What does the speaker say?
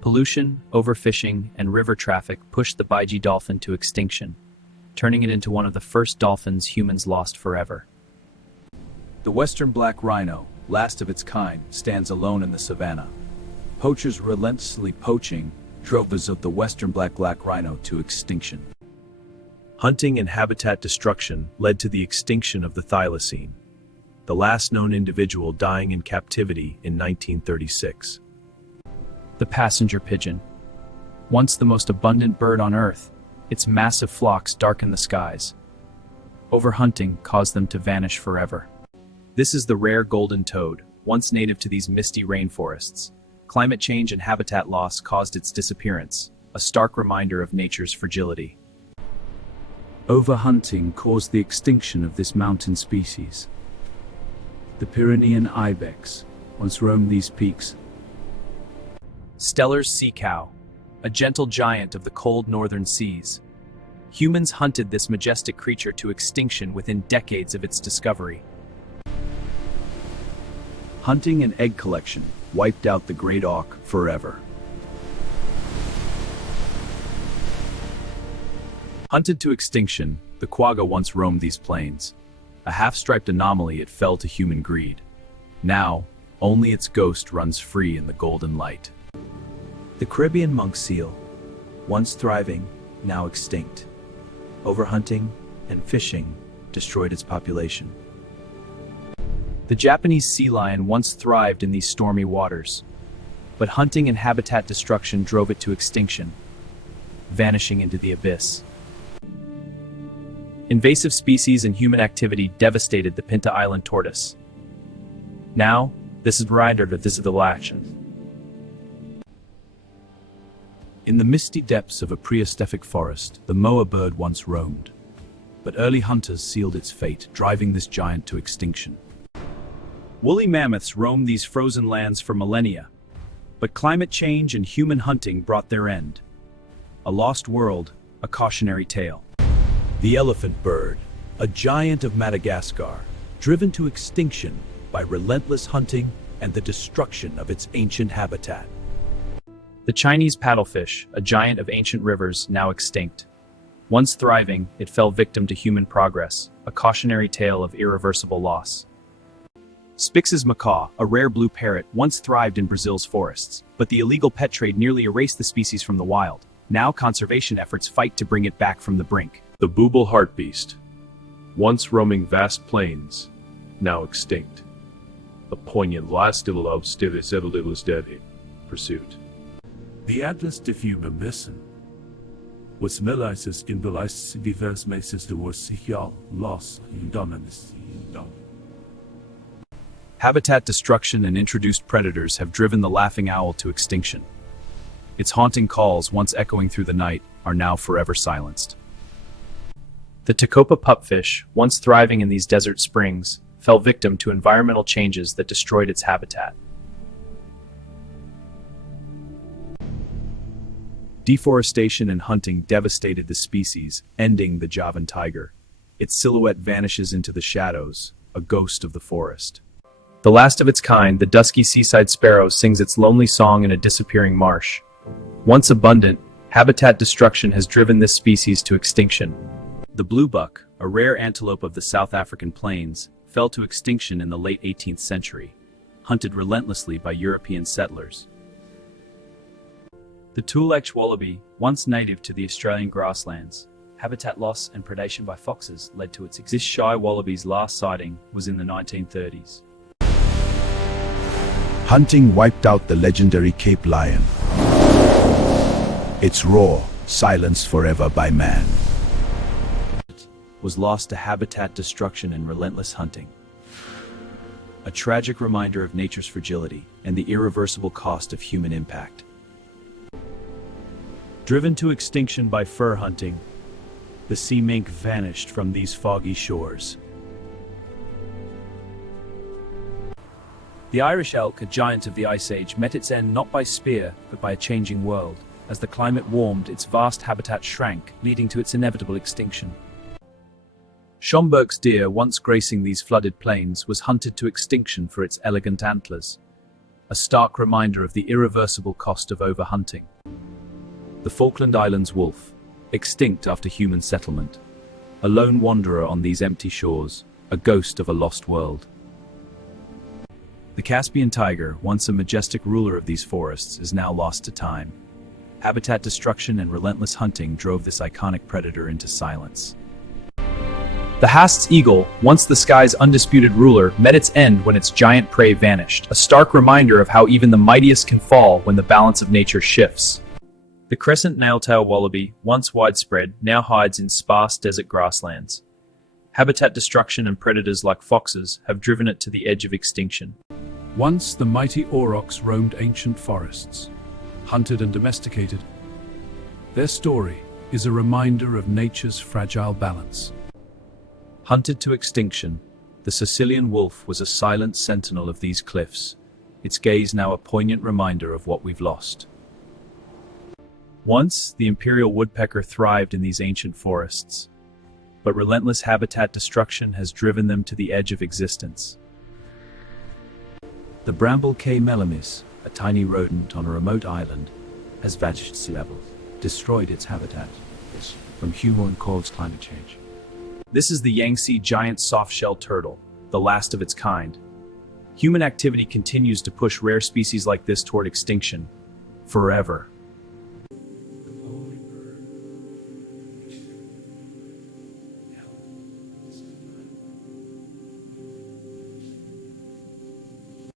Pollution, overfishing, and river traffic pushed the Baiji dolphin to extinction, turning it into one of the first dolphins humans lost forever. The western black rhino, last of its kind, stands alone in the savanna. Poachers relentlessly poaching droves of the western black rhino to extinction. Hunting and habitat destruction led to the extinction of the thylacine, the last known individual dying in captivity in 1936. The passenger pigeon. Once the most abundant bird on Earth, its massive flocks darken the skies. Overhunting caused them to vanish forever. This is the rare golden toad, once native to these misty rainforests. Climate change and habitat loss caused its disappearance, a stark reminder of nature's fragility. Overhunting caused the extinction of this mountain species. The Pyrenean ibex once roamed these peaks. Steller's sea cow, a gentle giant of the cold northern seas. Humans hunted this majestic creature to extinction within decades of its discovery. Hunting and egg collection wiped out the great auk forever. Hunted to extinction, the quagga once roamed these plains. A half-striped anomaly, it fell to human greed. Now, only its ghost runs free in the golden light. The Caribbean monk seal, once thriving, now extinct. Overhunting and fishing destroyed its population. The Japanese sea lion once thrived in these stormy waters, but hunting and habitat destruction drove it to extinction, vanishing into the abyss. Invasive species and human activity devastated the Pinta Island tortoise. Now, this is a reminder that this is the action. In the misty depths of a prehistoric forest, the moa bird once roamed, but early hunters sealed its fate, driving this giant to extinction. Woolly mammoths roamed these frozen lands for millennia, but climate change and human hunting brought their end. A lost world, a cautionary tale. The elephant bird, a giant of Madagascar, driven to extinction by relentless hunting and the destruction of its ancient habitat. The Chinese paddlefish, a giant of ancient rivers, now extinct. Once thriving, it fell victim to human progress, a cautionary tale of irreversible loss. Spix's macaw, a rare blue parrot, once thrived in Brazil's forests, but the illegal pet trade nearly erased the species from the wild. Now conservation efforts fight to bring it back from the brink. The booble hartebeest, once roaming vast plains, now extinct. A poignant last love still is dead pursuit. The Atlas diffuber Missen was realized in the last diverse meses the was sicher loss in dominance. Habitat destruction and introduced predators have driven the laughing owl to extinction. Its haunting calls, once echoing through the night, are now forever silenced. The Tacopa pupfish, once thriving in these desert springs, fell victim to environmental changes that destroyed its habitat. Deforestation and hunting devastated the species, ending the Javan tiger. Its silhouette vanishes into the shadows, a ghost of the forest. The last of its kind, the dusky seaside sparrow sings its lonely song in a disappearing marsh. Once abundant, habitat destruction has driven this species to extinction. The bluebuck, a rare antelope of the South African plains, fell to extinction in the late 18th century, hunted relentlessly by European settlers. The Tulech wallaby, once native to the Australian grasslands, habitat loss and predation by foxes led to its existence. This shy wallaby's last sighting was in the 1930s. Hunting wiped out the legendary Cape lion. Its roar, silenced forever by man. Was lost to habitat destruction and relentless hunting. A tragic reminder of nature's fragility and the irreversible cost of human impact. Driven to extinction by fur hunting, the sea mink vanished from these foggy shores. The Irish elk, a giant of the Ice Age, met its end not by spear, but by a changing world. As the climate warmed, its vast habitat shrank, leading to its inevitable extinction. Schomburgk's deer, once gracing these flooded plains, was hunted to extinction for its elegant antlers. a stark reminder of the irreversible cost of overhunting. The Falkland Islands wolf, extinct after human settlement. A lone wanderer on these empty shores, a ghost of a lost world. The Tasmanian tiger, once a majestic ruler of these forests, is now lost to time. Habitat destruction and relentless hunting drove this iconic predator into silence. The Haast's eagle, once the sky's undisputed ruler, met its end when its giant prey vanished, a stark reminder of how even the mightiest can fall when the balance of nature shifts. The crescent nail-tail wallaby, once widespread, now hides in sparse desert grasslands. Habitat destruction and predators like foxes have driven it to the edge of extinction. Once the mighty aurochs roamed ancient forests, hunted and domesticated. Their story is a reminder of nature's fragile balance. Hunted to extinction, the Sicilian wolf was a silent sentinel of these cliffs, its gaze now a poignant reminder of what we've lost. Once, the imperial woodpecker thrived in these ancient forests, but relentless habitat destruction has driven them to the edge of existence. The bramble K. melamis, a tiny rodent on a remote island, has vanished sea levels, destroyed its habitat from human-caused climate change. This is the Yangtze giant soft-shelled turtle, the last of its kind. Human activity continues to push rare species like this toward extinction, forever.